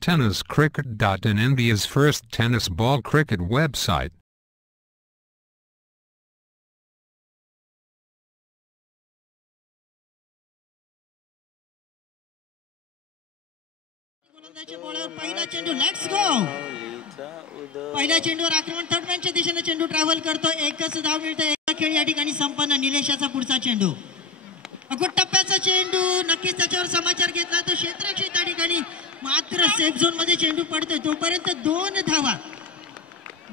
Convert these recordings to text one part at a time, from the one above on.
TennisCricket.in, India's first tennis ball cricket website. पहिला चेंडू, let's go. पहिल्या चेंडूवर आक्रमण थर्डमॅनच्या दिशेने चेंडू ट्रॅव्हल करतो. एकच धाव मिळते. एक खेळ या ठिकाणी संपन्न. निलेशाचा पुढचा चेंडू, अगोदर टप्प्याचा चेंडू, नक्कीच त्याच्यावर समाचार घेतला तो क्षेत्ररक्षक त्या ठिकाणी मात्र सेफ झोन मध्ये चेंडू पडतोय. तोपर्यंत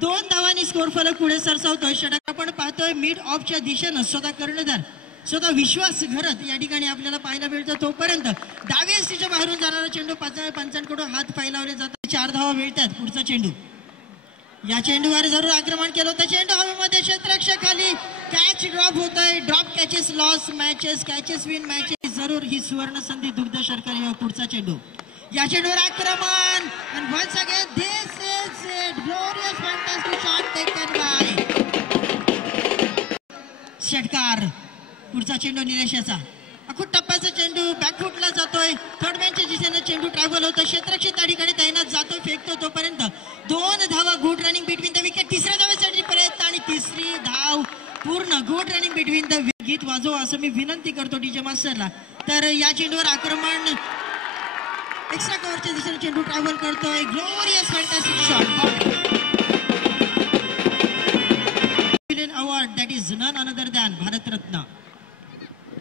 दोन धावांनी स्कोर फलक पुढे सरसावतोय. षटक आपण पाहतोय मिड ऑफच्या दिशेनं स्वतः कर्णधार, स्वतः विश्वास घरत या ठिकाणी आपल्याला पाहायला मिळतं. तोपर्यंत डाव्या एसटीच्या बाहेरून जाणारा चेंडू पंचांकडून हात फैलावले जातात. 4 धावा मिळतात. पुढचा चेंडू, या चेंडूवर जरूर आक्रमण केलं होतं. चेंडू हवेमध्ये, क्षेत्ररक्षक खाली, कॅच ड्रॉप होतोय. Drop catches loss matches, catches win matches. जरूर ही सुवर्ण संधी दुग्ध शर्करा. पुढचा चेंडू, या चेंडूवर आक्रमण. and once again this is it, glorious fantastic shot taken by षटकार. पुढचा चेंडू निलेशाचा, अखूट टप्प्याचा चेंडू बॅकफुटला जातोय. थर्डमॅनच्या दिशेने चेंडू ट्रॅव्हल होतो. क्षेत्ररक्षक त्या ठिकाणी तैनात जातो, फेकतो. तोपर्यंत 2 धावा. Good running between the wicket. तिसऱ्या धावेसाठी प्रयत्न आणि तिसरी धाव पूर्ण. Good running between the wicket. गीत वाजव असं मी विनंती करतो डीजे मास्टरला. तर या चेंडूवर आक्रमण, एक्स्ट्रा कव्हरच्या दिशेने चेंडू ट्रॅव्हल करतोय. Glorious fantastic shot. Award that is none other than Bharat Ratna.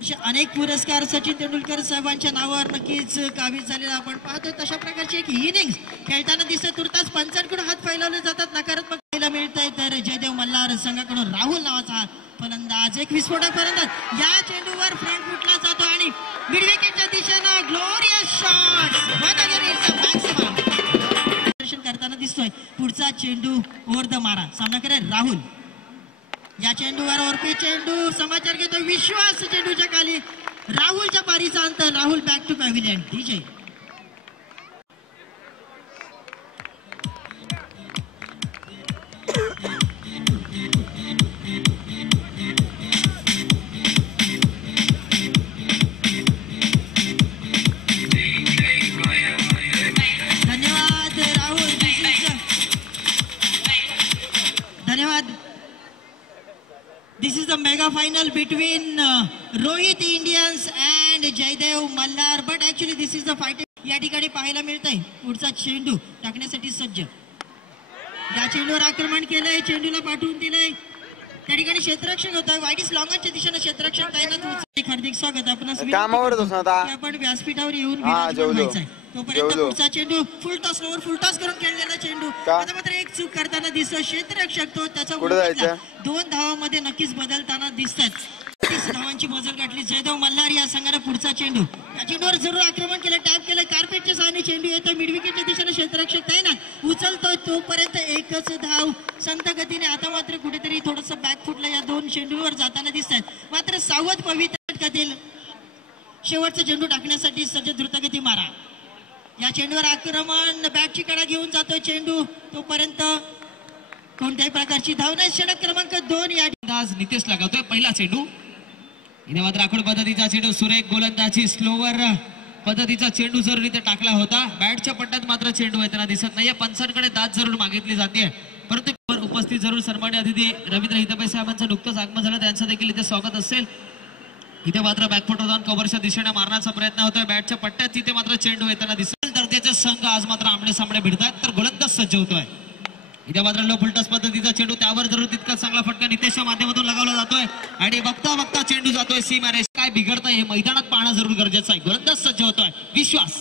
असे अनेक पुरस्कार सचिन तेंडुलकर साहेबांच्या नावावर नक्कीच काबीज झालेला आपण पाहतोय. तशा प्रकारची एक इनिंग्स खेळताना दिसत. तुर्तास पंचांकडून हात फैलावले जातात. नकारात्मक पाहायला मिळतंय. तर जयदेव मल्हार संघाकडून राहुल नावाचा फलंदाज, एक विस्फोटक फलंदाज या चेंडूवर फ्रंट फुटला जातो आणि मिड विकेटच्या दिशेनं ग्लोरियस शॉट दर्शन करताना दिसतोय. पुढचा चेंडू ओव्हर द मारा. सामना करेल राहुल. या चेंडूवर ओरपी चेंडू, समाचार घेतो विश्वास. चेंडूच्या खाली राहुलच्या पारीचा अंतर. Rahul back to pavilion. DJ धन्यवाद राहुल. धन्यवाद. This is the mega final between Rohit Indians and Jaydev Mallar, but actually this is the fight. या ठिकाणी पाहायला मिळतंय. पुढचा चेंडू टाकण्यासाठी सज्ज. या चेंडूवर आक्रमण केलंय. चेंडूला पाठवून दिलंय. त्या ठिकाणी क्षेत्ररक्षक होतोय. वाईडिस लॉंगच्या दिशेने क्षेत्ररक्षक तैनात. हार्दिक स्वागत. आपण व्यासपीठावर येऊन व्हायचंय. तोपर्यंत पुढचा चेंडू फुल टॉस करून खेळलेला चेंडू. आता मात्र एक चूक करताना दिसतो क्षेत्ररक्षक. तो त्याचा 2 धावांमध्ये नक्कीच बदलताना दिसतात. 30 धावांची मजल गाठली जयदेव मल्हार या संघाने. पुढचा चेंडू, या चेंडूवर जरूर आक्रमण केलं. टॅप केलं. कार्पेटच्या सहाय्याने चेंडू येतो. मिड विकेटच्या दिशेने क्षेत्ररक्षक तैनात. उचलतोय. तोपर्यंत एकच धाव संत गतीने. आता मात्र कुठेतरी थोडस बॅक फुटलं. या 2 चेंडूवर जाताना दिसतात. मात्र सावध पवित्र शेवटचा चेंडू टाकण्यासाठी सज्ज. द्रुतगती मारा. या चेंडूवर आक्रमण. बॅटची कडा घेऊन जातोय चेंडू. तोपर्यंत कोणत्याही प्रकारची धाव नाही. षटक क्रमांक 2 या ठिकाणी नितेश लगावतोय. पहिला चेंडू, इथे मात्र आखूड पद्धतीचा चेंडू. सुरेख गोलंदाजी, स्लोवर पद्धतीचा चेंडू जरूर इथे टाकला होता. बॅटच्या पट्ट्यात मात्र चेंडू येताना दिसत नाहीये. पंचांकडे दाद जरूर मागितली जाते. परंतु उपस्थित जरूर सन्मान्य अतिथी रवींद्र हितपे साहेबांचं नुकतंच आगमन झालं. त्यांचं देखील इथे स्वागत असेल. इथे मात्र बॅकफुट जाऊन कव्हरच्या दिशेने मारण्याचा प्रयत्न होतोय. बॅटच्या पट्ट्यात तिथे मात्र चेंडू येताना दिसेल. तर त्याचे संघ आज मात्र आमने सामने भिडतात. तर गोलंदाज सज्ज होतोय. इथे मात्र लो फुलटॉस पद्धतीचा चेंडू. त्यावर जरूर तितका चांगला फटका नितेशच्या माध्यमातून लगावला जातोय. आणि बघता चेंडू जातोय सीमा रेष. काय बिघडतंय हे मैदानात पाहणं जरूर गरजेचं आहे. गोलंदाज सज्ज होतोय विश्वास.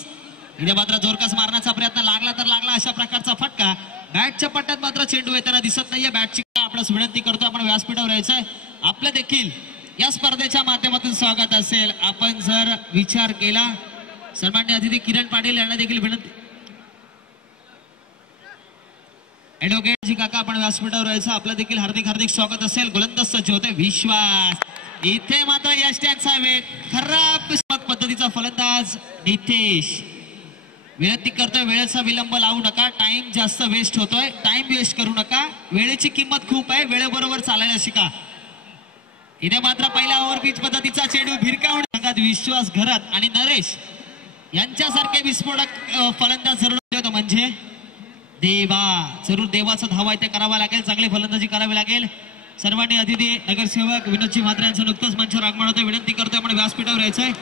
इथे मात्र जोरकस मारण्याचा प्रयत्न. लागला तर लागला अशा प्रकारचा फटका. बॅटच्या पट्ट्यात मात्र चेंडू येताना दिसत नाहीये. बॅटची आपल्यास विनंती करतोय. आपण व्यासपीठावर यायचंय. आपलं देखील या स्पर्धेच्या माध्यमातून स्वागत असेल. आपण जर विचार केला, सन्मान्य अतिथी किरण पाटील यांना देखील विनंती. ऍडव्होकेट जी काका, आपण व्यासपीठावर यायचं. आपलं देखील हार्दिक स्वागत असेल. गोलंदाज सज्ज होते विश्वास. इथे मात्र यष्ट्यांचा वेग. खराब पद्धतीचा फलंदाज नितेश. विनंती करतोय वेळेचा विलंब लावू नका. टाइम जास्त वेस्ट होतोय. टाइम वेस्ट करू नका. वेळेची किंमत खूप आहे. वेळेबरोबर चालायला शिका. इथे मात्र पहिला ओव्हर पिच पद्धतीचा चेंडू भिरकावून विश्वास घरत आणि नरेश यांच्यासारखे विस्फोटक फलंदाज जरूर म्हणजे देवा, जरूर देवाचा धावा इथे करावा लागेल, चांगली फलंदाजी करावी लागेल. सर्वांनी अतिथी नगरसेवक विनोदजी म्हात्रे यांचं नुकतंच मंचावर आगमन होतं, विनंती करतोय आपण व्यासपीठावर यायचंय.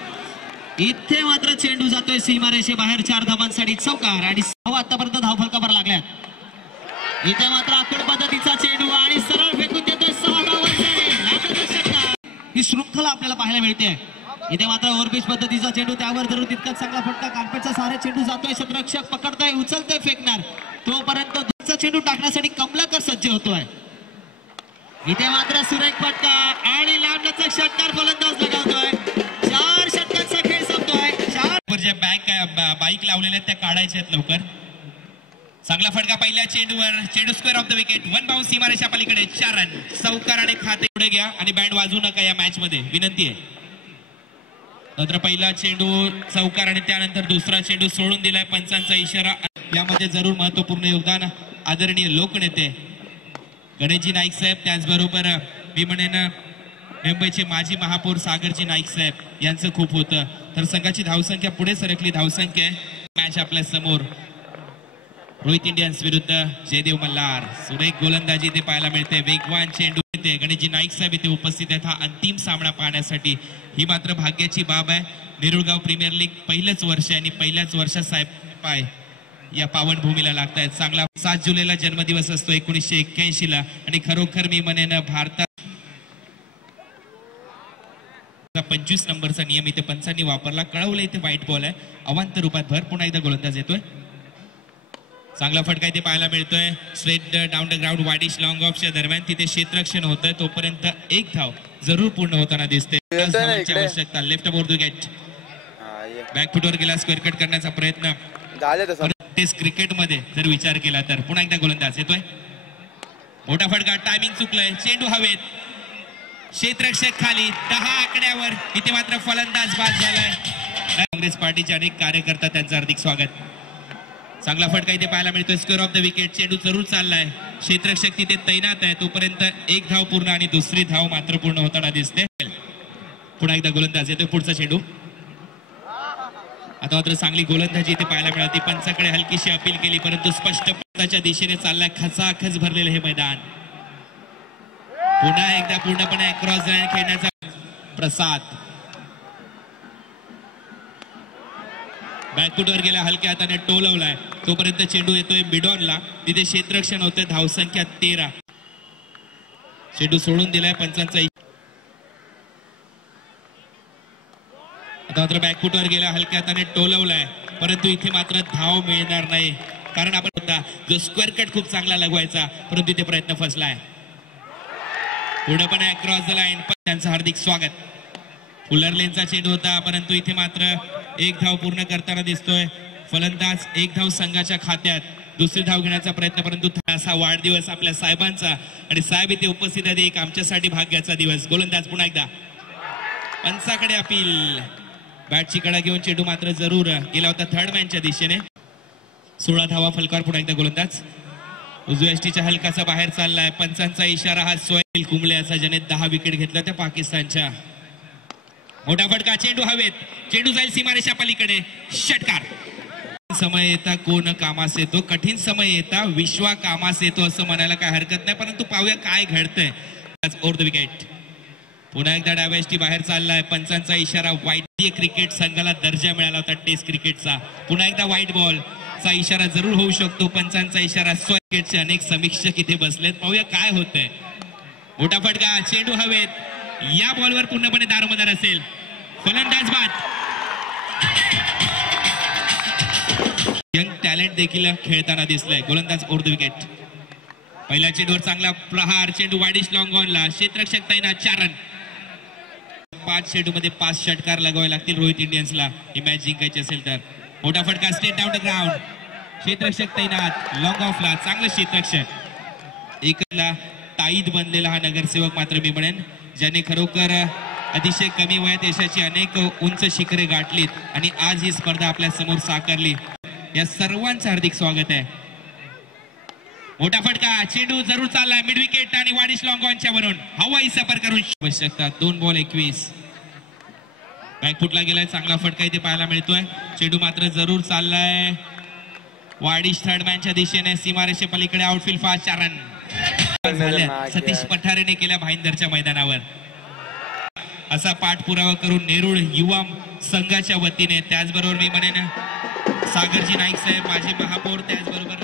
इथे मात्र चेंडू जातोय सीमारेषेबाहेर, 4 धावांसाठी चौकार आणि 6 आतापर्यंत धावफलकावर लागल्यात. इथे मात्र आखूड पद्धतीचा चेंडू आणि सरळ फेकून देतोय 6 धावांसाठी. ही शृंखला आपल्याला पाहायला मिळते. इथे मात्र ओव्हरपिच पद्धतीचा चेंडू, त्यावर जरूर तितकाच चांगला फटका, कार्पेटचा सहारा चेंडू जातोय, क्षेत्ररक्षक पकडतोय, उचलतोय, फेकणार. तोपर्यंत दुसरा चेंडू टाकण्यासाठी कमलाकर सज्ज होतोय. इथे मात्र सुरेख फटका आणि लांबलचक षटकार फलंदाज लगावतोय. 4 षटकांचा खेळ संपतोय. 4 ज्या बाईक लावलेल्या त्या काढायच्या आहेत लवकर. चांगला फटका पहिल्या चेंडूवर, चेंडू square of the wicket, 1 bounce सीमारेषा पलीकडे, 4 रन. चौकार आणि खाते पुढे घ्या आणि बँड वाजवू नका या मॅच मध्ये, विनंती आहे. नंतर पहिला चेंडू चौकार आणि त्यानंतर दुसरा चेंडू सोडून दिलाय, पंचांचा इशारा. यामध्ये जरूर महत्वपूर्ण योगदान आदरणीय लोकनेते गणेशजी नाईक साहेब, त्याचबरोबर मी म्हणेन मुंबईचे माजी महापौर सागरजी नाईक साहेब यांचं खूप होतं. तर संघाची धावसंख्या पुढे सरकली, धावसंख्या मॅच आपल्या समोर. रोहित इंडियन्स विरुद्ध जयदेव मल्हार, सुरेख गोलंदाजी इथे पाहायला मिळते, वेगवान चेंडू येते. गणेशजी नाईक साहेब इथे उपस्थित आहेत हा अंतिम सामना पाहण्यासाठी. ही मात्र भाग्याची बाब आहे. नेरुळगाव प्रीमियर लीग पहिलंच वर्ष आणि पहिल्याच वर्षात साहेब पाय या पावनभूमीला लागतायत. चांगला 7 जुलैला जन्मदिवस असतो 1981 ला आणि खरोखर मी म्हणेन भारतात 25 नंबरचा नियम इथे पंचांनी वापरला. कळवलं इथे व्हाईट बॉल आहे, अवांतर रूपात भर. पुन्हा एकदा गोलंदाज येतोय, चांगला फटका इथे पाहायला मिळतोय. Straight down the ground, wideish long ऑफच्या दरम्यान तिथे क्षेत्ररक्षण होतंय, तोपर्यंत 1 धाव जरूर पूर्ण होताना दिसते. आवश्यकता लेफ्ट बोर्ड विकेट, बॅकफुटवर गेला, स्क्वेअर कट करण्याचा प्रयत्न. टेस्ट क्रिकेट मध्ये जर विचार केला तर पुन्हा एकदा गोलंदाज येतोय, मोठा फटका, टायमिंग चुकलंय, चेंडू हवेत, क्षेत्ररक्षक खाली, 10 आकड्यावर. इथे मात्र फलंदाज बाद झालाय. काँग्रेस पार्टीचे अनेक कार्यकर्ता, त्यांचं हार्दिक स्वागत. चांगला फटका इथे पाहायला मिळतोय, स्क्वेअर ऑफ द विकेट. चेंडू जरूर चाललाय, क्षेत्ररक्षक तिथे तैनात आहे, तोपर्यंत 1 धाव पूर्ण आणि दुसरी धाव मात्र पूर्ण होताना दिसते. पुन्हा एकदा गोलंदाज येतोय, पुढचा चेंडू. आता मात्र चांगली गोलंदाजी इथे पाहायला मिळाली. पंचाकडे हलकीशी अपील केली, परंतु स्पष्ट पथाच्या दिशेने चाललाय, खचाखच भरलेलं हे मैदान. पुन्हा एकदा पूर्णपणे क्रॉस लाईन खेळण्याचा प्रसाद. बॅकफुटवर गेला, हलक्या हाताने टोलवलाय, तोपर्यंत चेंडू येतोय मिडॉनला, तिथे क्षेत्ररक्षण होतंय, धावसंख्या 13. चेंडू सोडून दिलाय, पंचांचा. आता मात्र बॅकफुटवर गेला, हलक्या हाताने टोलवलाय, परंतु इथे मात्र धाव मिळणार नाही, कारण आपण होता जो स्क्वेअर कट खूप चांगला लगवायचा, परंतु इथे प्रयत्न फसलाय. पूर्णपणे अक्रॉस द लाईन, त्यांचं हार्दिक स्वागत. फुलर लेनचा चेंडू होता, परंतु इथे मात्र 1 धाव पूर्ण करताना दिसतोय फलंदाज. 1 धाव संघाच्या खात्यात, दुसरी धाव घेण्याचा प्रयत्न, परंतु असा वाढदिवस आपल्या साहेबांचा आणि साहेब इथे उपस्थित आहेत, एक आमच्यासाठी भाग्याचा दिवस. गोलंदाज पुन्हा एकदा, पंचाकडे अपील, बॅटची कडा घेऊन चेंडू मात्र जरूर गेला होता थर्ड मॅनच्या दिशेने. 16 धावा फलकावर. पुन्हा एकदा गोलंदाज, उजव्या यष्टीच्या हलकाचा बाहेर चाललाय, पंचांचा इशारा हा सोहेल कुंबळे असा, ज्याने 10 विकेट घेतल्या त्या पाकिस्तानच्या. मोठा फटका, चेंडू हवेत, चेंडू जाईल सीमारेषा पलीकडे, षटकार. समय येता कोण कामास येतो, कठीण समय येता विश्वा कामास येतो असं म्हणायला काय हरकत नाही, परंतु पाहूया काय घडतंय. ओव्हर द विकेट, पुन्हा एकदा डाव्या यष्टी बाहेर चाललाय, पंचांचा इशारा. व्हाईट क्रिकेट संघाला दर्जा मिळाला होता टेस्ट क्रिकेटचा. पुन्हा एकदा व्हाईट बॉल चा इशारा जरूर होऊ शकतो, पंचांचा इशारा. क्रिकेटचे अनेक समीक्षक इथे बसलेत, पाहूया काय होतंय. मोठा फटका, चेंडू हवेत, या बॉलवर पूर्णपणे दारोमदार असेल, फलंदाज बाद. यंग टॅलेंट देखील खेळताना दिसलंय. गोलंदाज ओव्हर द विकेट, पहिल्या चेंडूवर चांगला प्रहार, चेंडू वाईडिश लॉंग ऑनला, क्षेत्ररक्षक तैनात, 4 रन. 5 चेंडूमध्ये 5 षटकार लगावे लागतील रोहित इंडियन्सला ही मॅच जिंकायची असेल तर. मोठा फटका, स्ट्रेट डाऊन द ग्राउंड, क्षेत्ररक्षक तैनात, लॉंग ऑफला, चांगलं क्षेत्ररक्षक. एकला ताईद बनलेला हा नगरसेवक मात्र मी म्हणेन, ज्याने खरोखर अतिशय कमी वयात यशाची अनेक उंच शिखरे गाठलीत आणि आज ही स्पर्धा आपल्या समोर साकारली. या सर्वांचं हार्दिक स्वागत आहे. मोठा फटका, चेंडू जरूर चाललाय, मिड विकेट आणि वाडिश लॉंग ऑनच्या वरून हवाई सफर करून आवश्यकता. 2 बॉल 21. बॅकफुटला गेलाय, चांगला फटका इथे पाहायला मिळतोय. चेंडू मात्र जरूर चाललाय वाडिश थर्डमॅनच्या दिशेने, सीमारेषे पलीकडे. आउटफील्ड फास्ट 4 रन झाल्या सतीश पठारेने केल्या भाईंदरच्या मैदानावर. असा पाठपुरावा करून नेरुळ युवा संघाच्या वतीने, त्याचबरोबर मी म्हणेन सागरजी नाईक साहेब, माझे महापौर, त्याचबरोबर